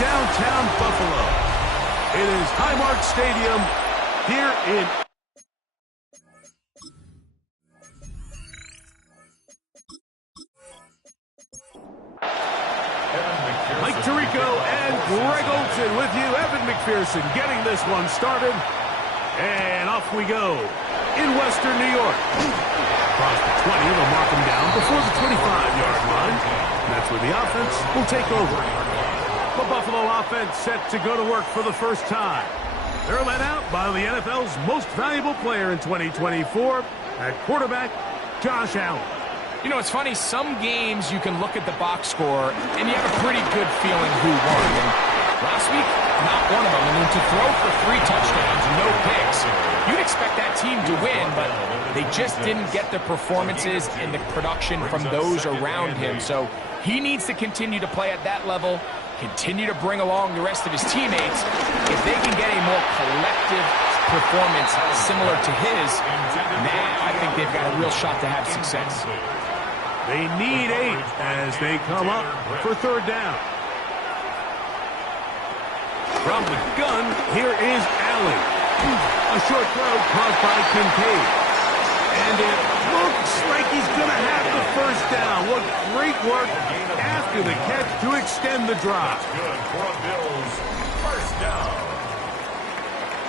downtown Buffalo. It is Highmark Stadium here in... Mike Tirico and Greg Olson with you. Evan McPherson getting this one started. And off we go in Western New York. Across the 20, they'll mark him down before the 25-yard line. And that's where the offense will take over. The Buffalo offense set to go to work for the first time. They're led out by the NFL's most valuable player in 2024 at quarterback, Josh Allen. You know, it's funny, some games you can look at the box score and you have a pretty good feeling who won. And last week, not one of them. I mean, to throw for 3 touchdowns, no picks, you'd expect that team to win, but they just didn't get the performances and the production from those around him. So he needs to continue to play at that level, continue to bring along the rest of his teammates. If they can get a more collective performance similar to his, now I think they've got a real shot to have success. They need 8 as they come up for third down. From the gun, here is Allen. A short throw caught by Kincaid. And it looks like he's going to have the first down. What great work after the catch to extend the drive. Good for a Bills first down.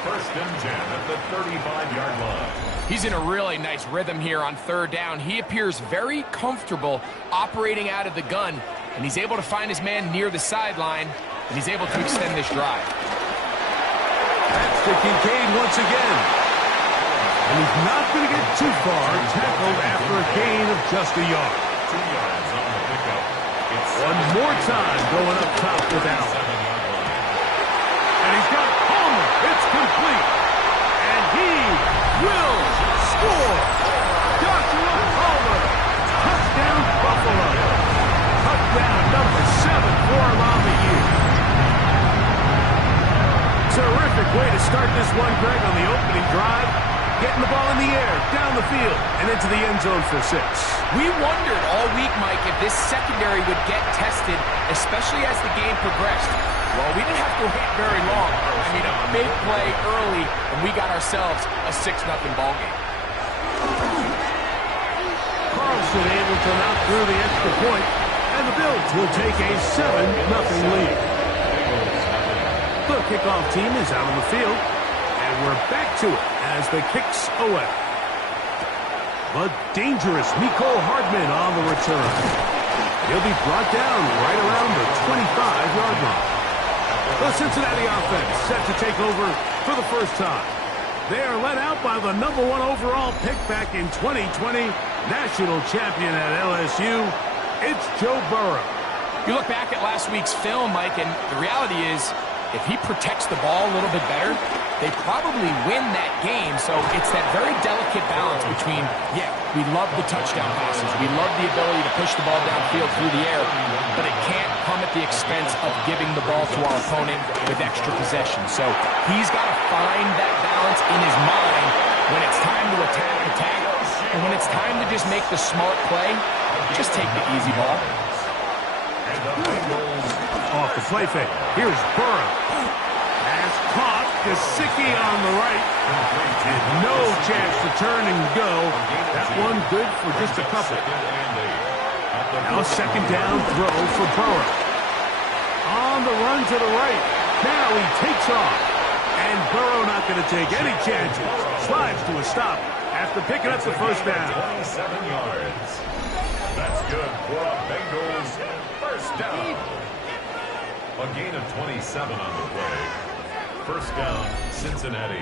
First and 10 at the 35-yard line. He's in a really nice rhythm here on third down. He appears very comfortable operating out of the gun, and he's able to find his man near the sideline, and he's able to extend this drive. That's to Kincaid once again. And he's not going to get too far, tackled after a gain of just a yard. 2 yards on the pickup. One more time going up top with Allen. And he's got Palmer. It's complete. And he will score. Joshua Palmer. Touchdown Buffalo. Touchdown number 7 for him on the year. Terrific way to start this one, Greg, on the opening drive. Getting the ball in the air, down the field, and into the end zone for 6. We wondered all week, Mike, if this secondary would get tested, especially as the game progressed. Well, we didn't have to wait very long. I mean, a big play early, and we got ourselves a 6-0 ball game. Carlson able to knock through the extra point, and the Bills will take a 7-0 lead. The kickoff team is out on the field, and we're back to it as the kicks away. But dangerous Mecole Hardman on the return. He'll be brought down right around the 25-yard line. The Cincinnati offense set to take over for the first time. They are led out by the #1 overall pick back in 2020, national champion at LSU. It's Joe Burrow. You look back at last week's film, Mike, and the reality is, if he protects the ball a little bit better, they probably win that game. So it's that very delicate balance between, yeah, we love the touchdown passes. We love the ability to push the ball downfield through the air, but it can't come at the expense of giving the ball to our opponent with extra possession. So he's got to find that balance in his mind when it's time to attack, and when it's time to just make the smart play, just take the easy ball. And the Bengals off the play fake. Here's Burrow. Pass caught. Gesicki on the right. And no chance to turn and go. That one good for just a couple. Now second down throw for Burrow. On the run to the right. Now he takes off. And Burrow not going to take any chances. Slides to a stop after picking up the first down. 27 yards. That's good for a Bengals first down. A gain of 27 on the play. First down, Cincinnati.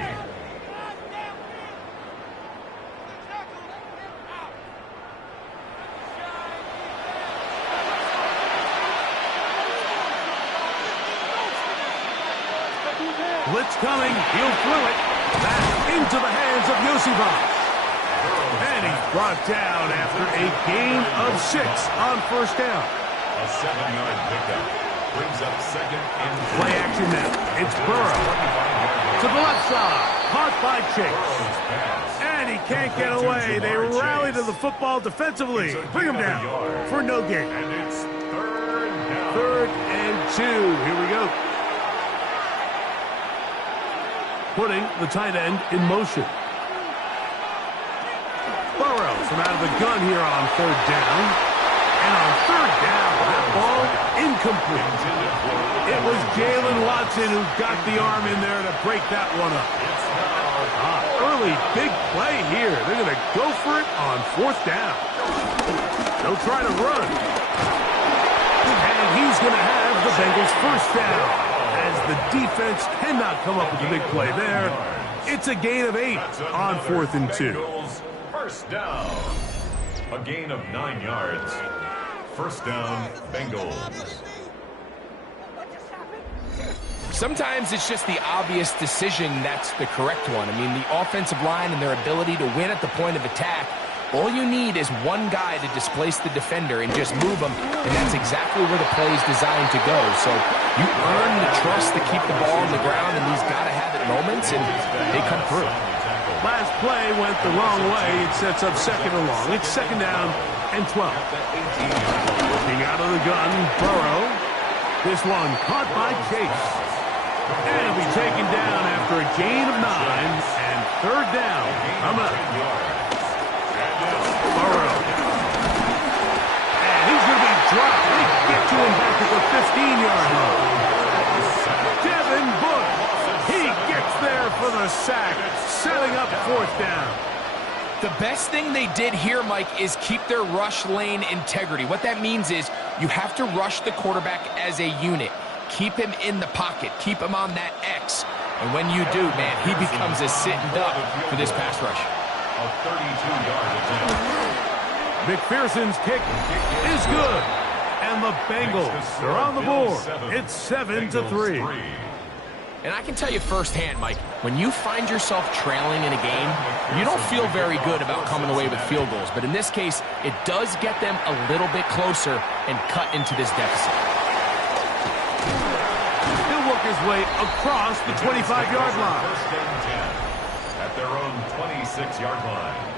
Blitz coming. He'll throw it. Back into the hands of Yosivas. And he's brought down after a gain of 6 on first down. A 7-yard pickup. Brings up second and play action now. It's Burrow. To the left side. Caught by Chase. And he can't get away. They rally to the football defensively. Bring him down for no gain. And it's third down. 3rd and 2. Here we go. Putting the tight end in motion. Burrow from out of the gun here on 3rd down. And on 3rd down, that ball incomplete. It was Jalen Watson who got the arm in there to break that one up. Early big play here. They're going to go for it on 4th down. They'll try to run. And he's going to have the Bengals 1st down. As the defense cannot come up with a big play there. It's a gain of 8 on 4th and 2. 1st down. A gain of 9 yards. 1st down, Bengals. Sometimes it's just the obvious decision that's the correct one. I mean, the offensive line and their ability to win at the point of attack, all you need is one guy to displace the defender and just move them, and that's exactly where the play is designed to go. So you earn the trust to keep the ball on the ground in these gotta-have-it moments, and they come through. Last play went the wrong way. It sets up 2nd and long. It's 2nd down and 12. Looking out of the gun, Burrow. This one caught by Chase. And he'll be taken down after a gain of 9 and 3rd down. I'm up. Burrow. And he's going to be dropped. They get to him back at the 15-yard line. Devin Bush. He gets there for the sack, setting up 4th down. The best thing they did here, Mike, is keep their rush lane integrity. What that means is you have to rush the quarterback as a unit. Keep him in the pocket. Keep him on that X. And when you do, man, he becomes a sitting duck for this pass rush. A 32-yard attempt. McPherson's kick is good. And the Bengals are on the board. It's 7-3. And I can tell you firsthand, Mike, when you find yourself trailing in a game, you don't feel very good about coming away with field goals. But in this case, it does get them a little bit closer and cut into this deficit. He'll work his way across the 25-yard line. 1st and 10 at their own 26-yard line.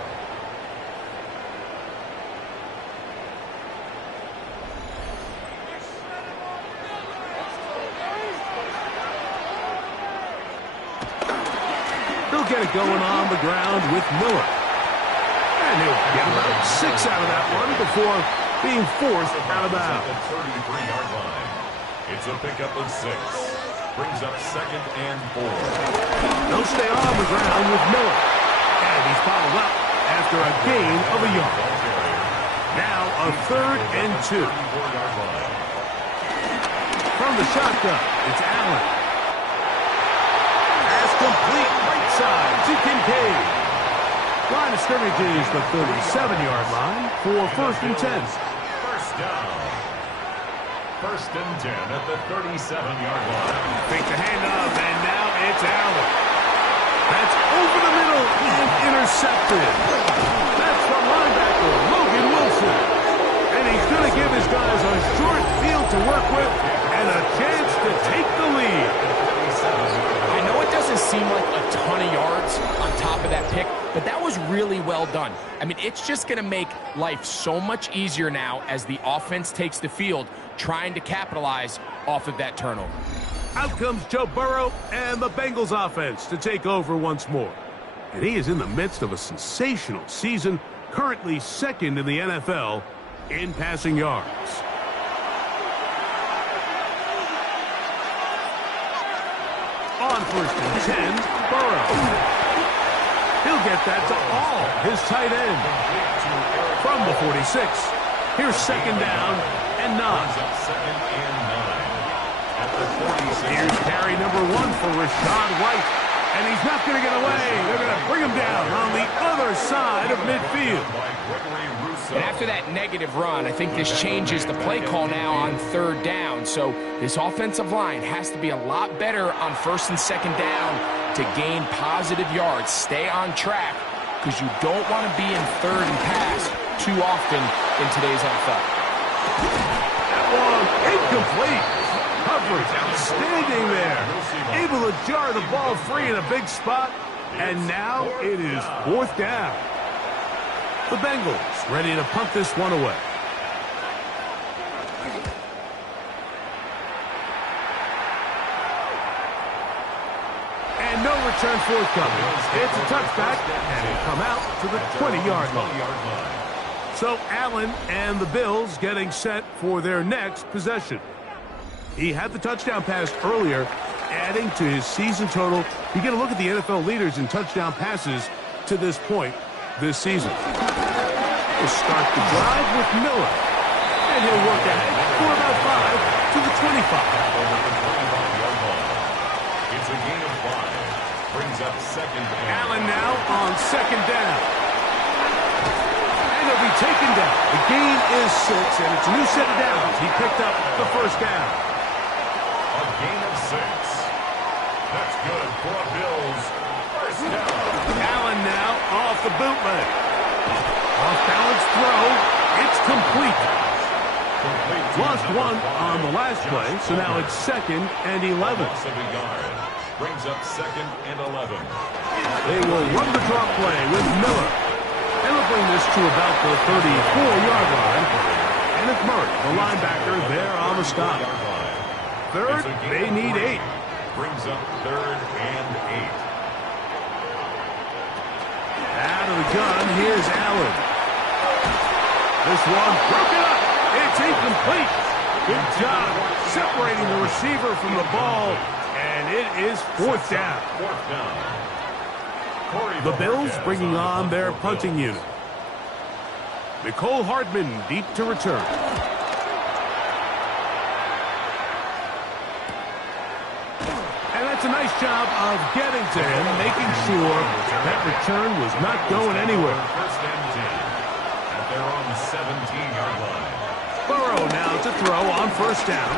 They'll get it going on the ground with Miller. And he'll get about 6 out of that one before being forced out of bounds. At the 33-yard line. It's a pickup of 6. Brings up 2nd and 4. They'll stay on the ground with Miller. And he's followed up after a gain of a yard. Now a 3rd and 2. From the shotgun, it's Allen. Pass complete right side to Kincaid. Line of scrimmage is the 37-yard line for 1st and 10. 1st down. 1st and 10 at the 37-yard line. Fake the handoff, and now it's Allen. That's over the middle and intercepted. That's the linebacker, Logan Wilson. And he's going to give his guys a short field to work with and a chance to take the lead. I know it doesn't seem like a ton of yards on top of that pick, but that was really well done. I mean, it's just going to make life so much easier now as the offense takes the field, trying to capitalize off of that turnover. Out comes Joe Burrow and the Bengals offense to take over once more. And he is in the midst of a sensational season, currently 2nd in the NFL in passing yards. On 1st and 10, Burrow. He'll get that to all his tight end. From the 46, here's 2nd down and 9. Here's carry number 1 for Rashad White. And he's not going to get away. They're going to bring him down on the other side of midfield. And after that negative run, I think this changes the play call now on 3rd down. So this offensive line has to be a lot better on 1st and 2nd down to gain positive yards. Stay on track because you don't want to be in 3rd and pass too often in today's NFL. That one incomplete. Coverage outstanding there. Able to jar the ball free in a big spot. And now it is 4th down. The Bengals ready to punt this one away. return forthcoming. It's a touchback, and he'll come out to the 20-yard line. So Allen and the Bills getting set for their next possession. He had the touchdown pass earlier, adding to his season total. You get a look at the NFL leaders in touchdown passes to this point this season. We'll start the drive with Miller. And he'll work ahead for about 5 to the 25. It's a gain of 5. Brings up second down. Allen now on second down. And he'll be taken down. The gain is 6, and it's a new set of downs. He picked up the first down. A gain of 6. That's good for a Bills first down. Allen now off the bootleg. Off-balance throw. It's complete. Lost one on the last play, so now it's 2nd and 11. Loss of a yard. Brings up 2nd and 11. They will run the drop play with Miller. And they'll bring this to about the 34-yard line. And it's Murray, the linebacker, there on the stop. Third, they need 8. Brings up 3rd and 8. Out of the gun, here's Allen. This one broken up. It's incomplete. Good job separating the receiver from the ball, and it is 4th down. The Bills bringing on their punting unit. Nicole Hardman deep to return. And that's a nice job of getting to him, making sure that return was not going anywhere. First and 10. And they're on the 17-yard line. Burrow now to throw on first down.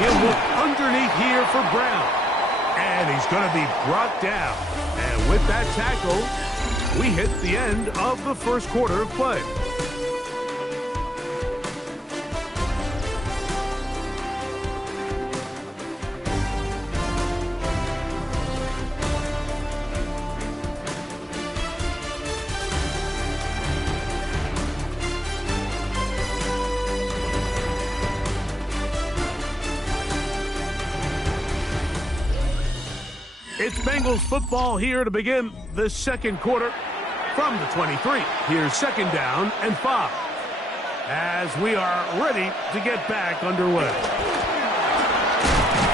He'll look underneath here for Brown. And he's going to be brought down. And with that tackle, we hit the end of the first quarter of play. It's Bengals football here to begin the second quarter from the 23. Here's 2nd down and 5 as we are ready to get back underway.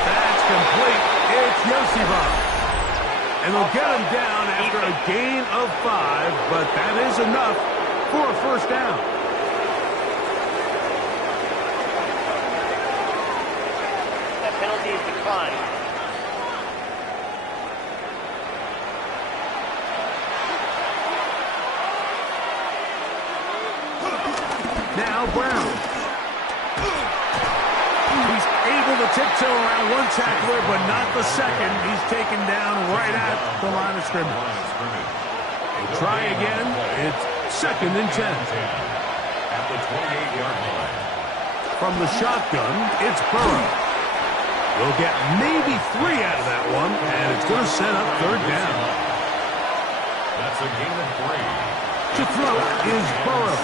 That's complete. It's Yosifov. And they'll get him down after a gain of 5, but that is enough for a first down. That penalty is declined. Now Brown. He's able to tiptoe around one tackler, but not the second. He's taken down right at the line of scrimmage. They try again. It's 2nd and 10. At the 28-yard line. From the shotgun, it's Burrow. We'll get maybe 3 out of that one, and it's going to set up 3rd down. That's a gain of 3. To throw is Burrow.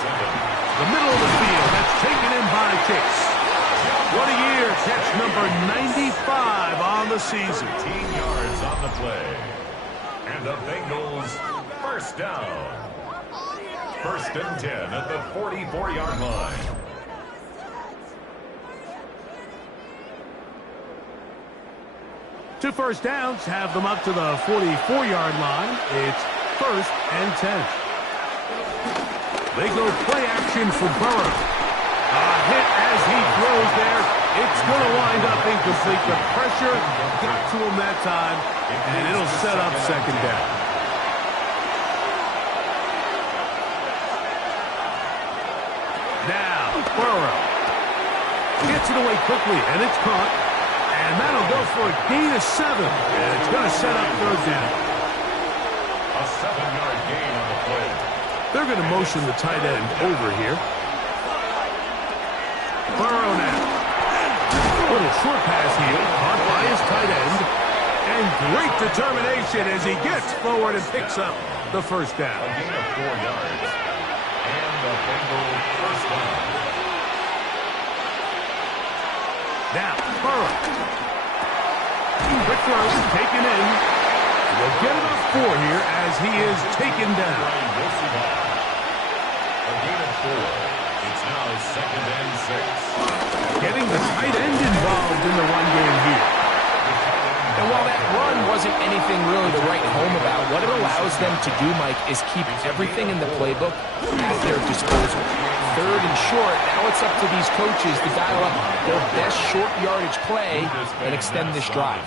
The middle of the field, that's taken in by Chase. What a year, catch number 95 on the season. 15 yards on the play. And the Bengals first down. 1st and 10 at the 44-yard line. Two first downs have them up to the 44-yard line. It's 1st and 10. They go play action for Burrow. A hit as he throws there. It's going to wind up incomplete. The pressure got to him that time, and it'll set up 2nd down. Now, Burrow gets it away quickly, and it's caught. And that'll go for a gain of 7. And it's going to set up 3rd down. A 7-yard gain on the play. They're going to motion the tight end over here. Burrow now. Little short pass here, caught by his tight end. And great determination as he gets forward and picks up the first down. A gain of 4 yards. And the Bengals first down. Now, Burrow. Quick throw, taken in. They'll get enough for here as he is taken down. A gain of 4. It's now 2nd and 6. Getting the tight end involved in the run game here. And while that run wasn't anything really to write home about, what it allows them to do, Mike, is keep everything in the playbook at their disposal. 3rd and short, now it's up to these coaches to dial up their best short yardage play and extend this drive.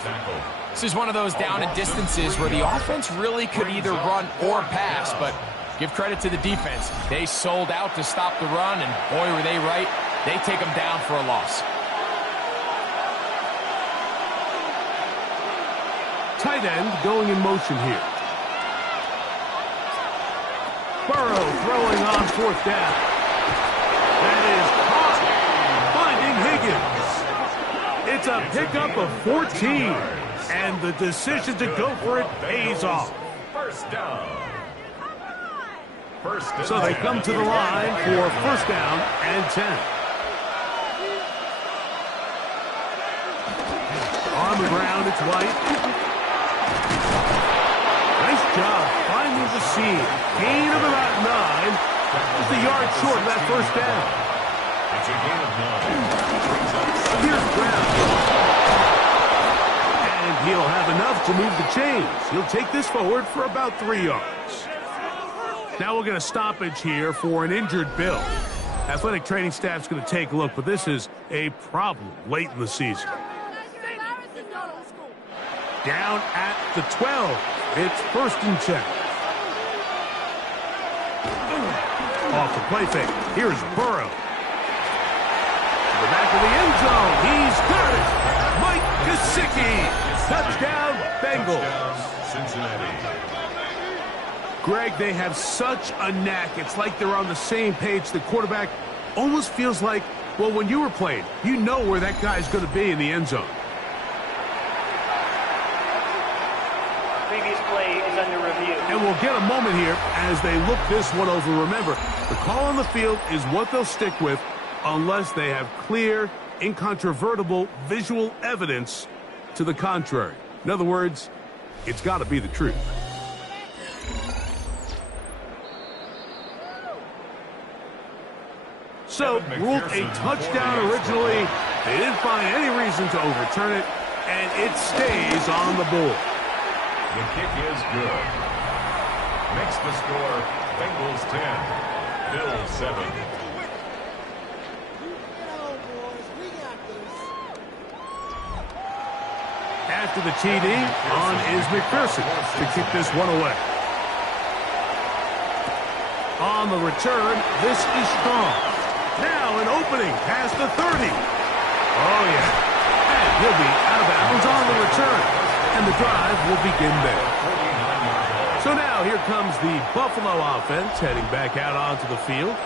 This is one of those down and distances where the offense really could either run or pass, but give credit to the defense. They sold out to stop the run, and boy, were they right. They take them down for a loss. Tight end going in motion here. Burrow throwing on 4th down. That is caught. Finding Higgins. It's a pickup of 14. And the decision to go for it pays off. First down. So they come to the line for 1st down and 10. On the ground, it's White. Nice job finding the seam. Gain of about 9. Just a yard short of that 1st down. It's a gain of 9. Here's Brown. And he'll have enough to move the chains. He'll take this forward for about 3 yards. Now we'll get a stoppage here for an injured Bill. Athletic training staff's going to take a look, but this is a problem late in the season. Down at the 12. It's 1st and 10. Off the play fake. Here's Burrow. To the back of the end zone. He's got it. Mike Gesicki. Touchdown, Bengals. Cincinnati. Greg, they have such a knack. It's like they're on the same page. The quarterback almost feels like, well, when you were playing, you know where that guy's going to be in the end zone. Previous play is under review. And we'll get a moment here as they look this one over. Remember, the call on the field is what they'll stick with unless they have clear, incontrovertible visual evidence to the contrary. In other words, it's got to be the truth. So, ruled a touchdown originally. They didn't find any reason to overturn it, and it stays on the board. The kick is good. Makes the score Bengals 10, Bills 7. After the TD, on is McPherson to kick this one away. On the return, this is Strong. Now an opening past the 30. Oh, yeah. And he'll be out of bounds on the return. And the drive will begin there. So now here comes the Buffalo offense heading back out onto the field.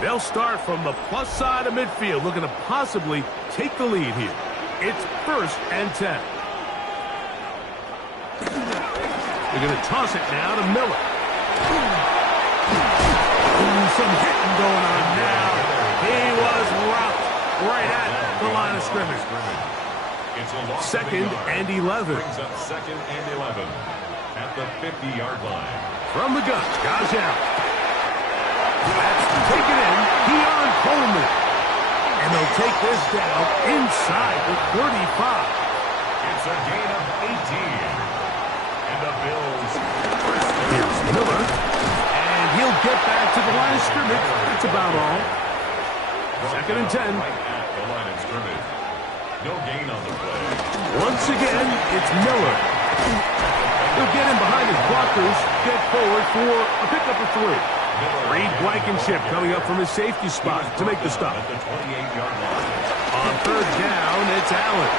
They'll start from the plus side of midfield, looking to possibly take the lead here. It's 1st and 10. They're going to toss it now to Miller. Some hitting going on now. He was rocked right at the line of scrimmage. It's a loss 2nd and 11. Brings up 2nd and 11 at the 50-yard line. From the gun, goes out. That's taken in. Keon Coleman. And they'll take this down inside the 35. It's a gain of 18. And the Bills. Here's Miller. And he'll get back to the line of scrimmage. That's about all. 2nd and 10. Right at the line of scrimmage. No gain on the play. Once again, it's Miller. He'll get in behind his blockers, get forward for a pickup of 3. Reed Blankenship coming up from his safety spot to make the stop. At the 28-yard line. On 3rd down, it's Allen.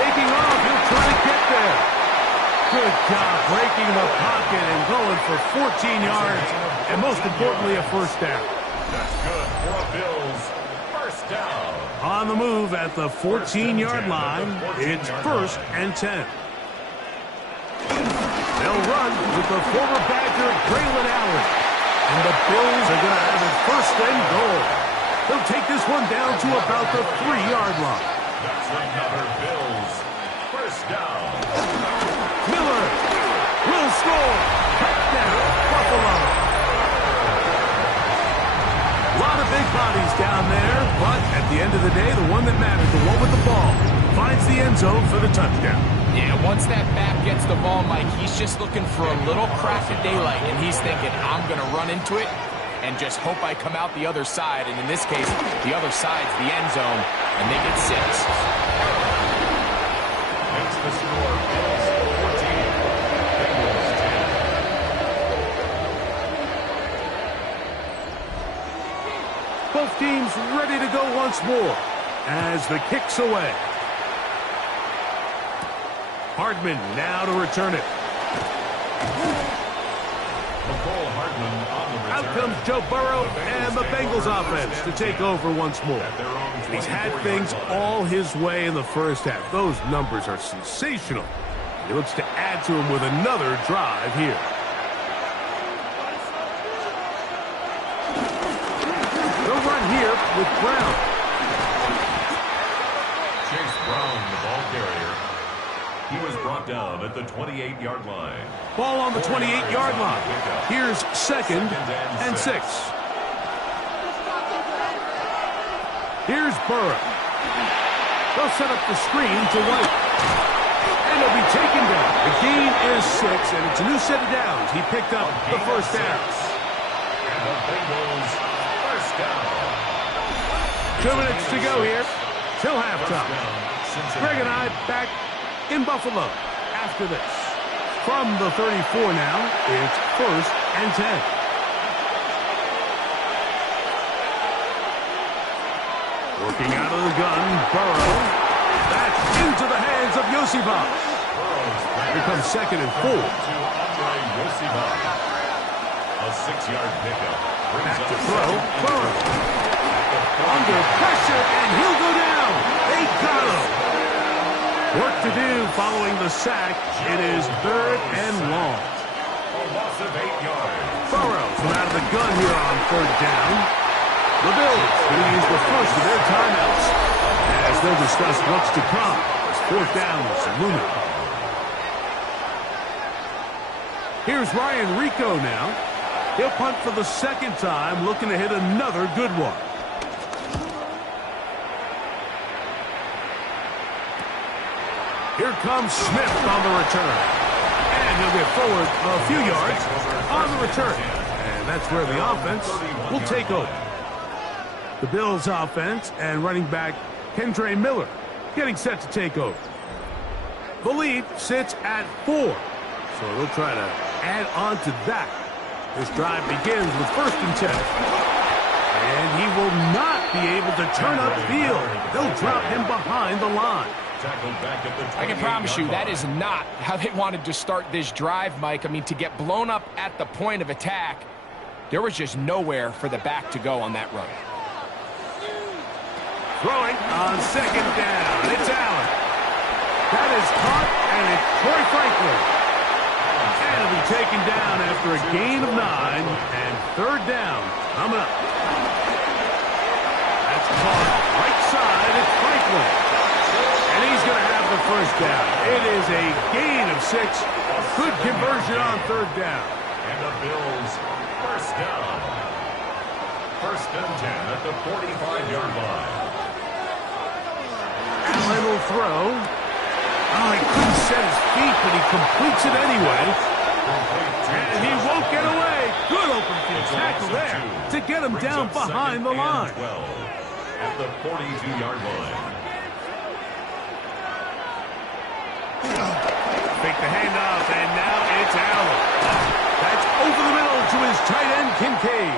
Taking off, he'll try to get there. Good job breaking the pocket and going for 14 yards, and most importantly, a 1st down. That's good for a Bills. 1st down. On the move at the 14-yard line, it's 1st and 10. They'll run with the former Badger, Braylon Allen. And the Bills are going to have it 1st and goal. They'll take this one down to about the 3-yard line. That's another Bills. 1st down. Miller score. Touchdown, Buffalo. A lot of big bodies down there, but at the end of the day, the one that mattered, the one with the ball, finds the end zone for the touchdown. Yeah, once that back gets the ball, Mike, he's just looking for a little crack of daylight, and he's thinking, I'm going to run into it and just hope I come out the other side. And in this case, the other side's the end zone, and they get 6. Makes the score Bills 14, Bengals 10. Both teams ready to go once more as the kick's away. Hardman now to return it. Out comes Joe Burrow and the Bengals offense to take over once more. He's had things all his way in the first half. Those numbers are sensational. He looks to add to them with another drive here. They'll run here with Brown. Chase Brown, the ball carrier. He was brought down at the 28-yard line. Ball on the 28-yard line. Here's second and 6. Here's Burrow. They'll set up the screen to White. And he'll be taken down. The gain is 6, and it's a new set of downs. He picked up the first down. And the Bengals first down. 2 minutes to go here till halftime. Greg and I back in Buffalo after this. From the 34 now, it's 1st and 10. Working out of the gun, Burrow. That's into the hands of Yosibas. Here comes 2nd and 4. A 6-yard pickup. Back to throw, Burrow. Under pressure, and he'll go down. They got him. Work to do following the sack. It is 3rd and long. A loss of 8 yards. Burrow from out of the gun here on 3rd down. The Bills going to use the first of their timeouts as they'll discuss what's to come as 4th down is looming. Here's Ryan Rico now. He'll punt for the 2nd time, looking to hit another good one. Here comes Smith on the return. And he'll get forward a few yards on the return. And that's where the offense will take over. The Bills offense and running back Kendre Miller getting set to take over. The lead sits at 4. So they'll try to add on to that. This drive begins with 1st and 10. And he will not be able to turn upfield. They'll drop him behind the line. I can promise you that is not how they wanted to start this drive, Mike. I mean, to get blown up at the point of attack, there was just nowhere for the back to go on that run. Throwing on 2nd down. It's Allen. That is caught, and it's Troy Franklin. And it'll be taken down after a gain of 9, and 3rd down coming up. That's caught right side. It's Franklin. And he's going to have the first down. It is a gain of 6. Good conversion on 3rd down. And the Bills first down. 1st and 10 at the 45-yard line. Allen will throw. Oh, he couldn't set his feet, but he completes it anyway. And he won't get away. Good open field tackle there to get him down behind the line. 12 at the 42-yard line. Fake the handoff, and now it's Allen. That's over the middle to his tight end, Kincaid.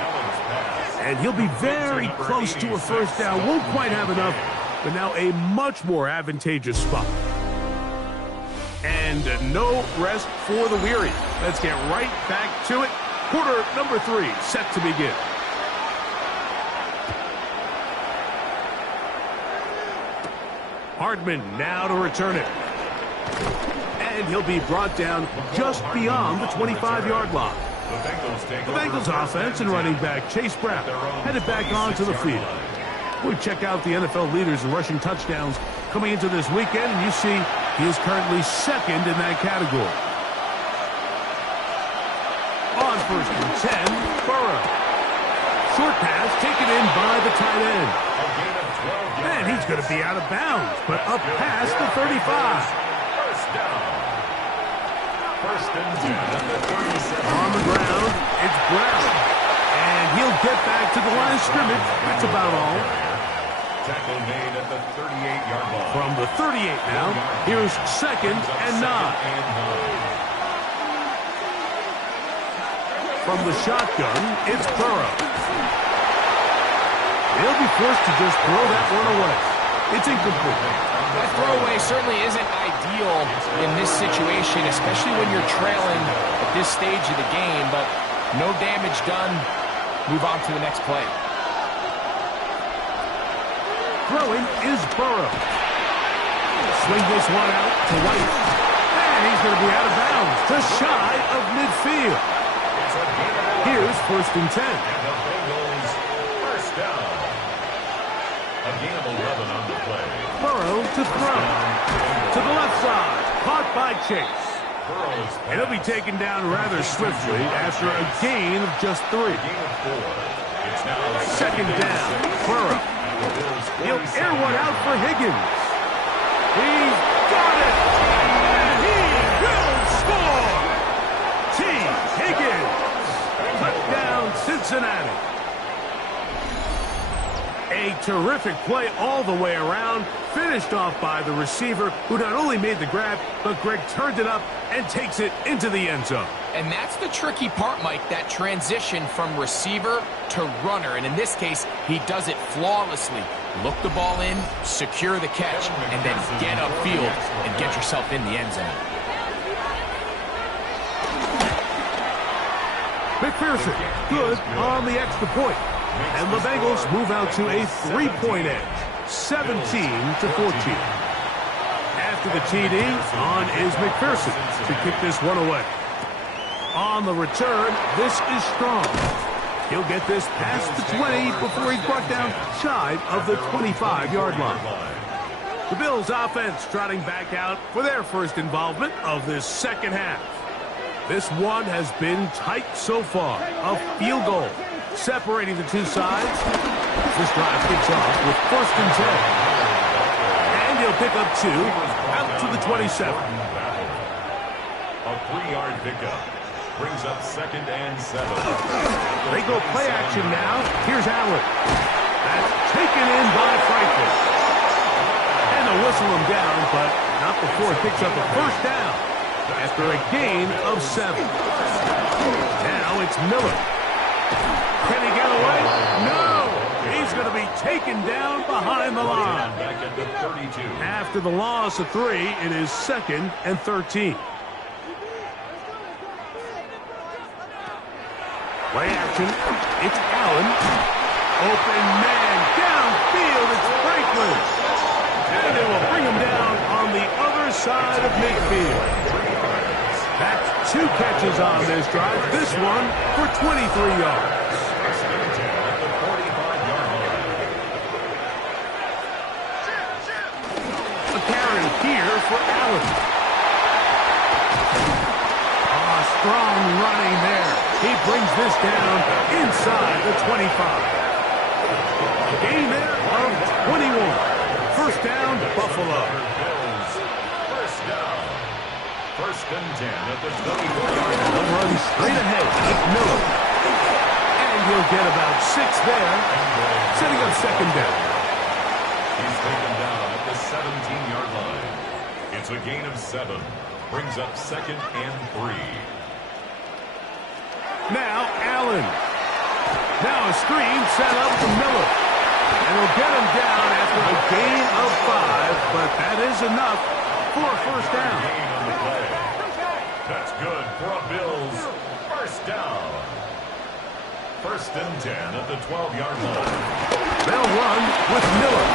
And he'll be very close to a first down. Won't quite have enough, but now a much more advantageous spot. And no rest for the weary. Let's get right back to it. Quarter number 3 set to begin. Hardman now to return it. And he'll be brought down just beyond the 25-yard line. The Bengals offense and running back Chase Brown headed back onto the field. We check out the NFL leaders in rushing touchdowns coming into this weekend, and you see he is currently 2nd in that category. first and 10. Burrow. Short pass taken in by the tight end. And he's going to be out of bounds, but up past the 35. First down. First and 10 at the 37. On the ground, it's Brown. And he'll get back to the line of scrimmage. That's about all. Tackle made at the 38-yard line. From the 38 now, here's second and 9. From the shotgun, it's Burrow. He'll be forced to just throw that one away. It's incomplete. That throwaway certainly isn't ideal in this situation, especially when you're trailing at this stage of the game, but no damage done. Move on to the next play. Throwing is Burrow. Swing this one out to White. And he's going to be out of bounds, just shy of midfield. Here's first and 10. And the Bengals first down. A gain of 11 on the play. Burrow to throw. To the left side. Caught by Chase. And he'll be taken down rather swiftly after a gain of just 3. It's now Second down. Burrow. He'll air one out for Higgins. He's got it. And he will score. T. Higgins. Touchdown, Cincinnati. A terrific play all the way around, finished off by the receiver, who not only made the grab, but Greg turned it up and takes it into the end zone. And that's the tricky part, Mike, that transition from receiver to runner. And in this case, he does it flawlessly. Look the ball in, secure the catch, and then get upfield and get yourself in the end zone. McPherson, good on the extra point. And the Bengals move out to a 3-point edge, 17-14. After the TD, on is McPherson to kick this one away. On the return, this is Strong. He'll get this past the 20 before he's brought down shy of the 25-yard line. The Bills offense trotting back out for their first involvement of this second half. This one has been tight so far. A field goal separating the two sides. This drive kicks off with first and 10. And he'll pick up 2 out to the 27. A 3-yard pickup brings up second and 7. They go play action now. Here's Allen. That's taken in by Franklin. And they'll whistle him down, but not before it picks up a first down after a gain of 7. Now it's Miller. Can he get away? No! He's going to be taken down behind the line. Back at the 32. After the loss of 3, it is second and 13. Play action. It's Allen. Open man. Downfield. It's Franklin. And they will bring him down on the other side of midfield. That's 2 catches on this drive. This one for 23 yards. A carry here for Allen. Strong running there. He brings this down inside the 25. A gain there of 21. First down, Buffalo. First down. First and 10 at the 24-yard line. They'll run straight ahead with Miller. And he'll get about 6 there, setting up second down. He's taken down at the 17-yard line. It's a gain of 7. Brings up second and 3. Now Allen. Now a screen set up for Miller. And he'll get him down after a gain of 5, but that is enough for a first down. Gain on the play. That's good for a Bills first down. First and 10 at the 12-yard line. They'll run with Miller.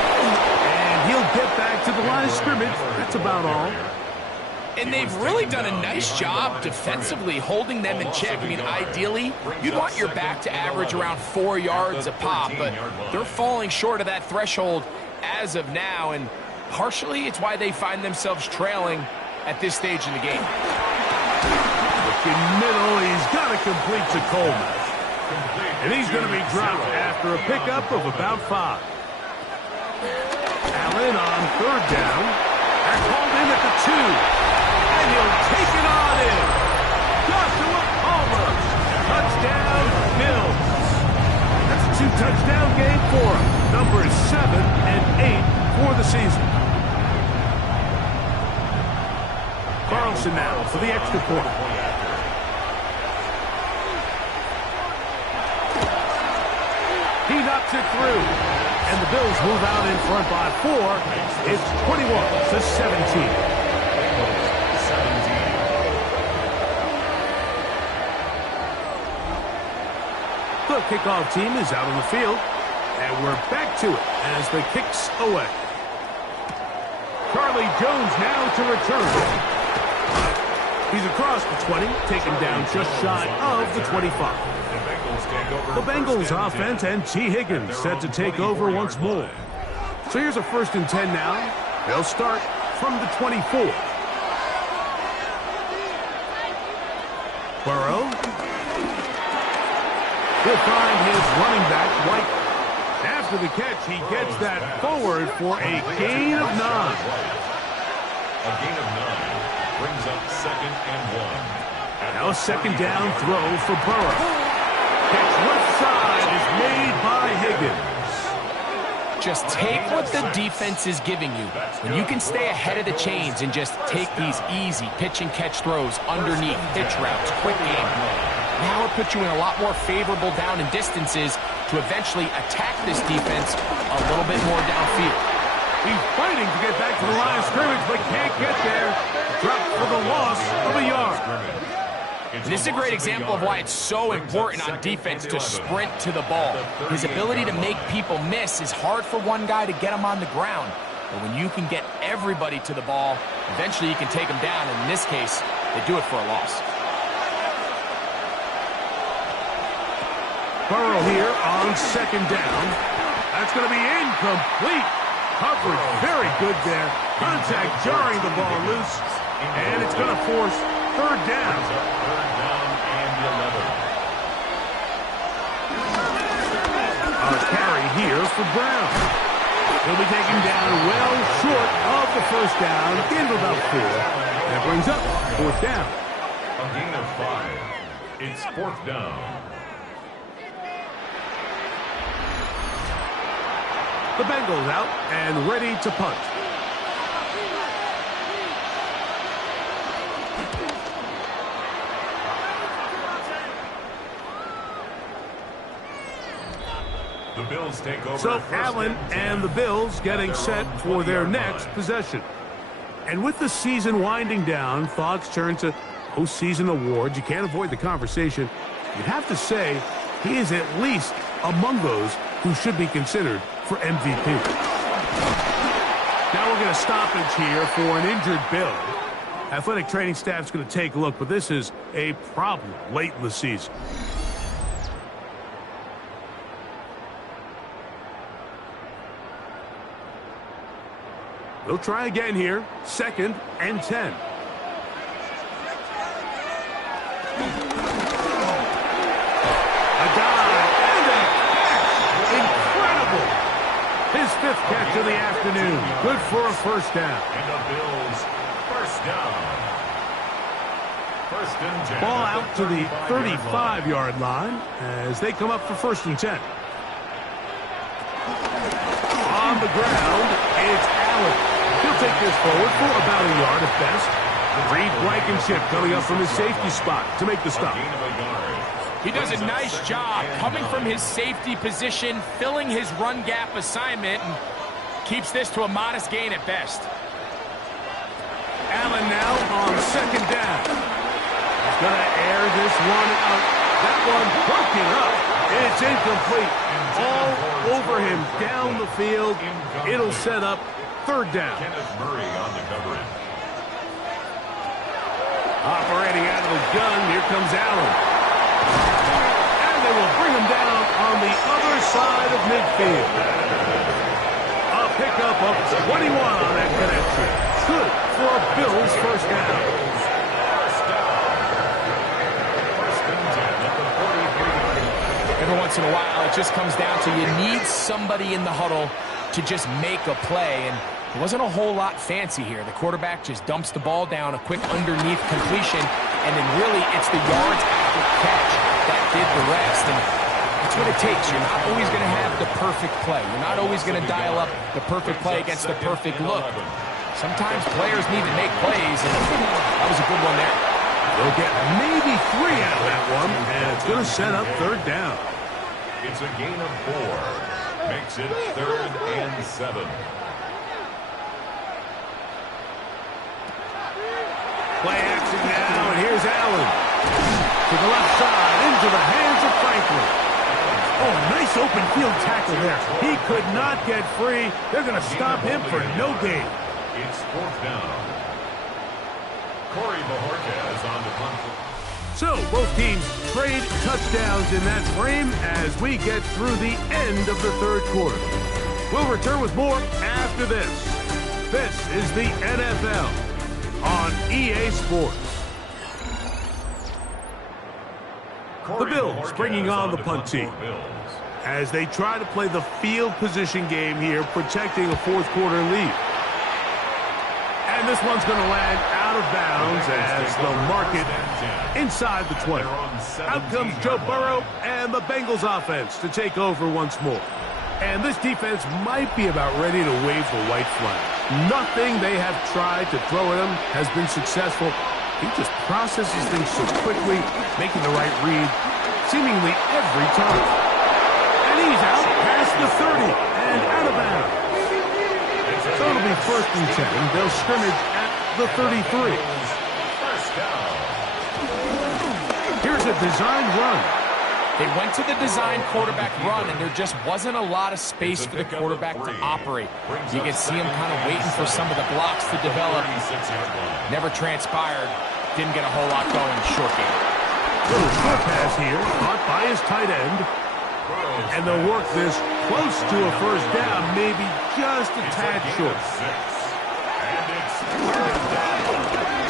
And he'll get back to the line of scrimmage. That's about all. And they've really done a nice job defensively holding them in check. I mean, ideally, you'd want your back to average around 4 yards a pop, but they're falling short of that threshold as of now, and partially it's why they find themselves trailing at this stage in the game. The looking middle. He's got to complete to Coleman. And he's going to be dropped after a pickup of about 5. Allen on 3rd down. They're called in at the 2. And he'll take it on in. Joshua Palmer. Touchdown, Bills. That's a 2-touchdown game for him. Numbers 7 and 8 for the season. Carlson now for the extra point. He knocks it through. And the Bills move out in front by 4. It's 21-17. The kickoff team is out on the field. And we're back to it as the kick's away. Charlie Jones now to return. He's across the 20, taken down just shy of the 25. The Bengals offense and T. Higgins set to take over once more. So here's a 1st and 10 now. They'll start from the 24. Burrow will find his running back, White. After the catch, he gets that forward for a gain of 9. A gain of 9 brings up 2nd and 1. Now a 2nd down throw for Burrow. Catch left side is made by Higgins. Just take what the defense is giving you. When you can stay ahead of the chains and just take these easy pitch-and-catch throws underneath, pitch routes, quick game. Now it puts you in a lot more favorable down and distances to eventually attack this defense a little bit more downfield. He's fighting to get back to the line of scrimmage, but can't get there. Dropped for the loss of a yard. This is a great example of why it's so important on defense to sprint to the ball. His ability to make people miss is hard for one guy to get him on the ground. But when you can get everybody to the ball, eventually you can take them down. And in this case, they do it for a loss. Burrow here on 2nd down. That's going to be incomplete. Coverage very good there. Contact jarring the ball loose. And it's going to force 3rd down. A carry here for Brown. He'll be taken down well short of the 1st down. Gain of about 4. That brings up 4th down. A gain of 5. It's 4th down. The Bengals out and ready to punt. The Bills take over. So Allen and the Bills getting set for their next possession. And with the season winding down, thoughts turn to postseason awards. You can't avoid the conversation. You'd have to say he is at least among those who should be considered for MVP. Now we're going to stoppage here for an injured Bill. Athletic training staff's going to take a look, but this is a problem late in the season. They'll try again here. 2nd and 10. His 5th catch of the afternoon. Good for a 1st down. And the Bills, 1st down. 1st and 10. Ball out to the 35-yard line as they come up for 1st and 10. On the ground, it's Allen. He'll take this forward for about a yard at best. Reed Blankenship coming up from his safety spot to make the stop. He does a nice job coming from his safety position, filling his run gap assignment, and keeps this to a modest gain at best. Allen now on 2nd down. He's going to air this one out. That one broken up. It's incomplete. All over him down the field. It'll set up 3rd down. Kenneth Murray on the coverage. Operating out of the gun, here comes Allen. And they will bring him down on the other side of midfield. A pickup of 21 on that connection. Good for a Bills 1st down. once in a while, it just comes down to you need somebody in the huddle to just make a play. And it wasn't a whole lot fancy here. The quarterback just dumps the ball down, a quick underneath completion, and then really it's the yards after catch that did the rest. And that's what it takes. You're not always going to have the perfect play. You're not always going to dial up the perfect play against the perfect look. Sometimes players need to make plays, and that was a good one there. They'll get maybe 3 out of that one, and it's going to set up 3rd down. It's a gain of 4. Makes it 3rd and 7. Play action now, and here's Allen. To the left side, into the hands of Franklin. Oh, nice open field tackle there. He could not get free. They're going to stop him for no gain. It's 4th down. Corey Bojorquez on the punt. So, both teams trade touchdowns in that frame as we get through the end of the 3rd quarter. We'll return with more after this. This is the NFL on EA Sports. The Bills bringing on the punt team as they try to play the field position game here, protecting a 4th quarter lead. And this one's going to land out of bounds as the market inside the 20. Out comes Joe Burrow and the Bengals offense to take over once more. And this defense might be about ready to wave the white flag. Nothing they have tried to throw at him has been successful. He just processes things so quickly, making the right read seemingly every time. And he's out past the 30 and out of bounds. So it'll be 1st and 10. They'll scrimmage at the 33. Here's a design run. They went to the design quarterback run, and there just wasn't a lot of space for the quarterback to operate. You can see him kind of waiting for some of the blocks to develop. Never transpired. Didn't get a whole lot going. Short game. Little short pass here, caught by his tight end. And they'll work this close to a 1st down, maybe just a tad short.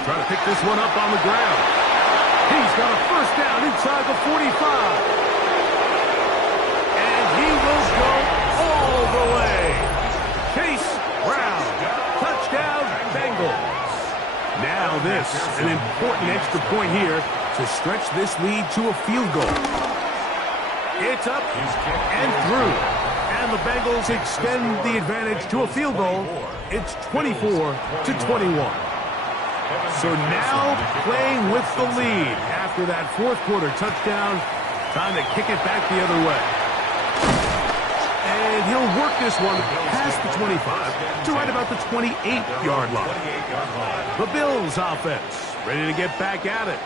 Trying to pick this one up on the ground. He's got a 1st down inside the 45. And he will go all the way. Chase Brown, touchdown Bengals. Now this, an important extra point here to stretch this lead to a field goal. It's up and through. And the Bengals extend the advantage to a field goal. It's 24-21. So now playing with the lead after that 4th quarter touchdown. Time to kick it back the other way. And he'll work this one past the 25 to right about the 28-yard line. The Bills offense ready to get back at it.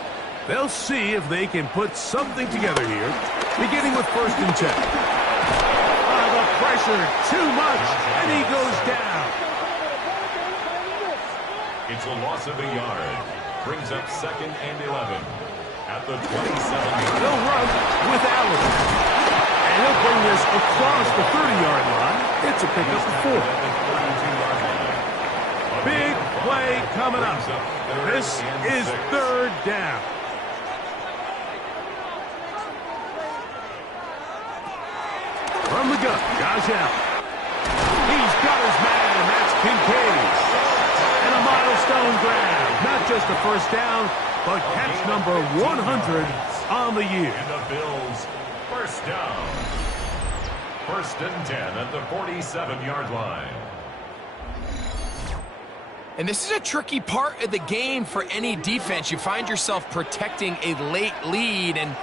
They'll see if they can put something together here, beginning with 1st and 10. The pressure, too much, and he goes down. It's a loss of a yard. Brings up 2nd and 11. At the 27-yard. They'll run with Allen. And he'll bring this across the 30-yard line. It's a pickup of 4. Big play coming up. This is 3rd down. From the gun, Josh Allen. He's got his man. That's Kincaid. And a milestone grab. Not just a 1st down, but catch number 100 on the year. And the Bills, 1st down. 1st and 10 at the 47-yard line. And this is a tricky part of the game for any defense. You find yourself protecting a late lead, and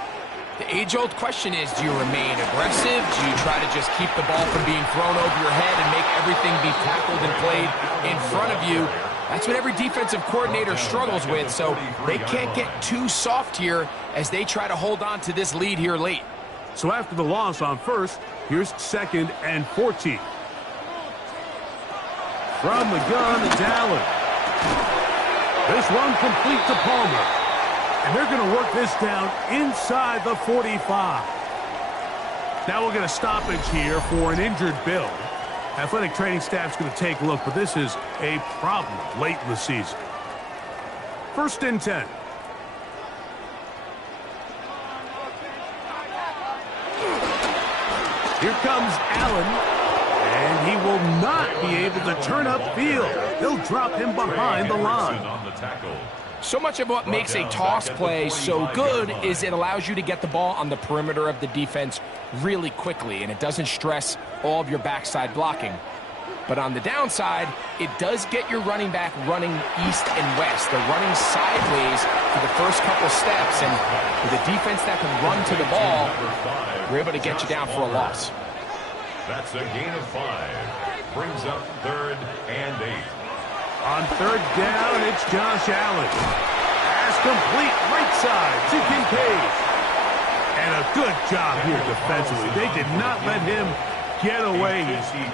the age-old question is, do you remain aggressive? Do you try to just keep the ball from being thrown over your head and make everything be tackled and played in front of you? That's what every defensive coordinator struggles with, so they can't get too soft here as they try to hold on to this lead here late. So after the loss on 1st, here's 2nd and 14. From the gun, it's Allen. This one complete to Palmer. And they're going to work this down inside the 45. Now we're going to stoppage here for an injured Bill. Athletic training staff's going to take a look, but this is a problem late in the season. 1st and 10. Here comes Allen, and he will not be able to turn upfield. They'll drop him behind the line. So much of what makes a toss play so good is it allows you to get the ball on the perimeter of the defense really quickly, and it doesn't stress all of your backside blocking. But on the downside, it does get your running back running east and west. They're running sideways for the first couple steps, and with a defense that can run to the ball, we're able to get you down for a loss. That's a gain of 5. Brings up 3rd and 8. On 3rd down, it's Josh Allen. Pass complete right side to Kincaid. And a good job here defensively. They did not let him get away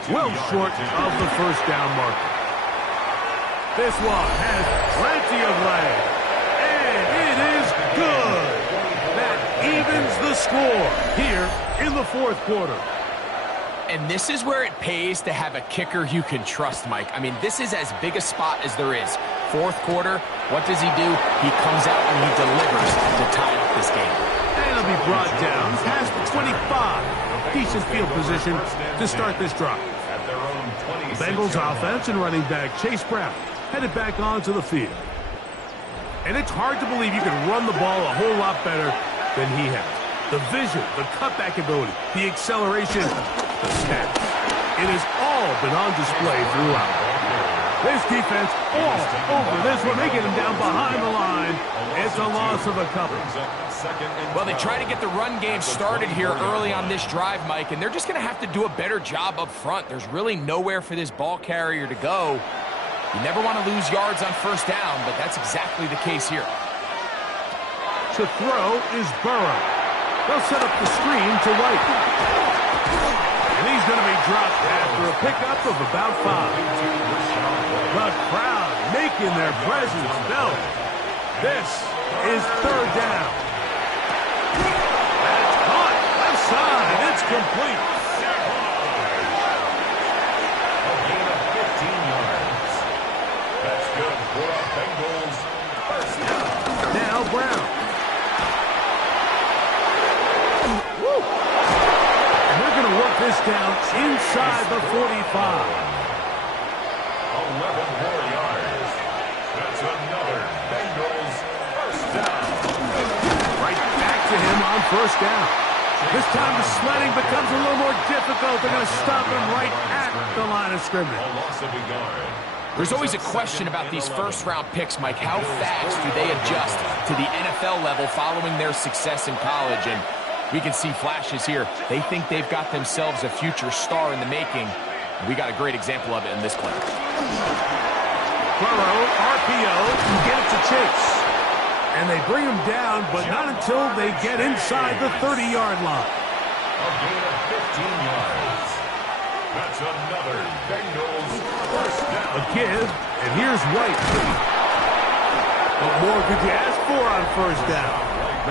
well short of the first down marker. This one has plenty of leg. And it is good. That evens the score here in the 4th quarter. And this is where it pays to have a kicker you can trust, Mike. I mean, this is as big a spot as there is. 4th quarter, what does he do? He comes out and he delivers to tie up this game. And it'll be brought down past the 25. Decent field position to start this drive. The Bengals offense and running back Chase Brown headed back onto the field. And it's hard to believe you can run the ball a whole lot better than he has. The vision, the cutback ability, the acceleration, the stats. It has all been on display throughout. This defense all over this one. They get him down behind the line. It's a loss of a couple. Well, they try to get the run game started here early on this drive, Mike, and they're just going to have to do a better job up front. There's really nowhere for this ball carrier to go. You never want to lose yards on 1st down, but that's exactly the case here. To throw is Burrow. They'll set up the screen to White. And he's going to be dropped after a pickup of about 5. The crowd making their presence known. This is 3rd down. That's caught left side. It's complete. A gain of 15 yards. That's good for the Bengals. 1st down. Now Brown. Work this down inside the 45. 11 more yards. That's another Bengals 1st down. Right back to him on 1st down. This time the sledding becomes a little more difficult. They're going to stop him right at the line of scrimmage. A loss of a yard. There's always a question about these 1st-round picks, Mike. How fast do they adjust to the NFL level following their success in college? And we can see flashes here. They think they've got themselves a future star in the making. We got a great example of it in this play. Burrow, RPO, and get it to Chase. And they bring him down, but not until they get inside the 30-yard line. A gain of 15 yards. That's another Bengals 1st down. A give, and here's White. What more could you ask for on 1st down?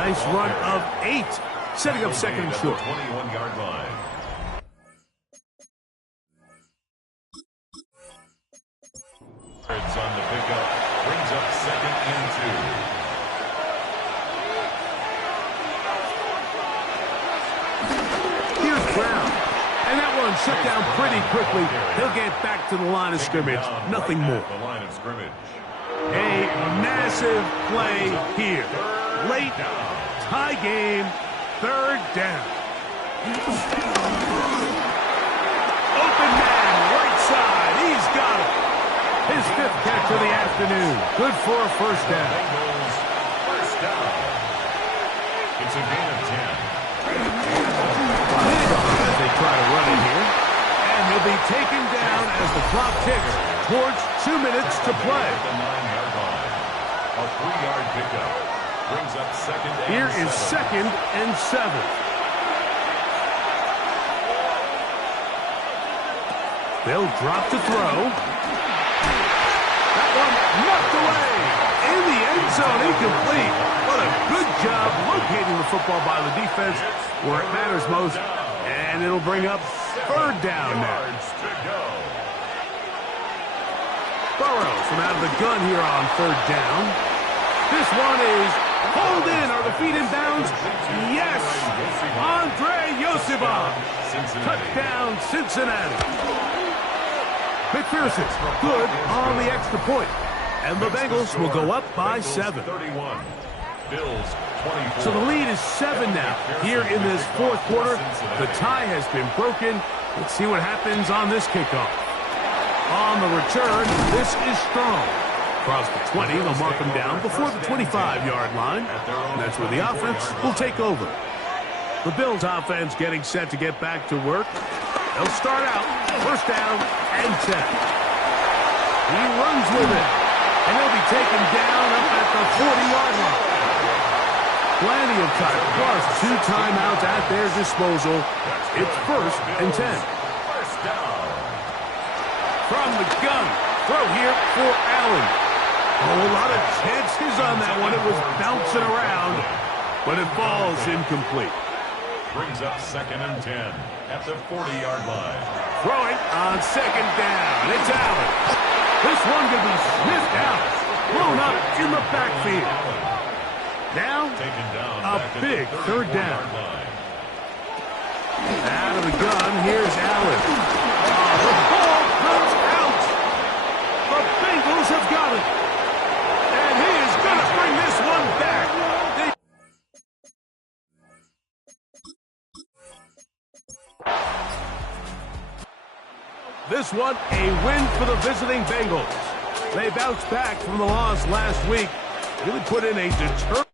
Nice run of 8. Setting up 2nd and short. 21-yard line. On the pickup brings up 2nd and 2. Here's Brown. And that one shut down pretty quickly. He'll get back to the line of scrimmage. Nothing more. The line of scrimmage. A massive play here. Late tie game. 3rd down. Open man, right side. He's got it. His 5th catch of the afternoon. Good for a 1st down. Bengals 1st down. It's a gain of 10. As they try to run it here. And he'll be taken down as the clock ticks towards 2 minutes to play. The 9-yard line. A 3-yard pickup. Brings up 2nd and Here is 7. 2nd and 7. They'll drop to throw. That one knocked away. In the end zone, incomplete. What a good job locating the football by the defense where it matters most. And it'll bring up 3rd down now. Burrow from out of the gun here on 3rd down. This one is Hold in. Are the feet in bounds? Yes. Andre Yosibov. Touchdown, Cincinnati. McPherson's good on the extra point. And the Bengals will go up by 7. 31. Bills 24. So the lead is 7 now. Here in this fourth quarter, the tie has been broken. Let's see what happens on this kickoff. On the return, this is strong. Across the 20, they'll mark them down before the 25-yard line. And that's where the offense will take over. The Bills offense getting set to get back to work. They'll start out first down and 10. He runs with it. And he'll be taken down up at the 40-yard line. Plenty of time, plus 2 timeouts at their disposal. It's first and 10. First down. From the gun, throw here for Allen. Oh, a lot of chances on that one. It was bouncing around, but it falls incomplete. Brings up second and 10 at the 40-yard line. Throwing on second down. It's Allen. This one could be sniffed out. Blown up in the backfield. Now, Taken down a back at big the third 34-yard down. line. Out of the gun, here's Allen. Oh, the ball comes out. The Bengals have got it. And he is going to bring this one back. This one, a win for the visiting Bengals. They bounced back from the loss last week. Really put in a determined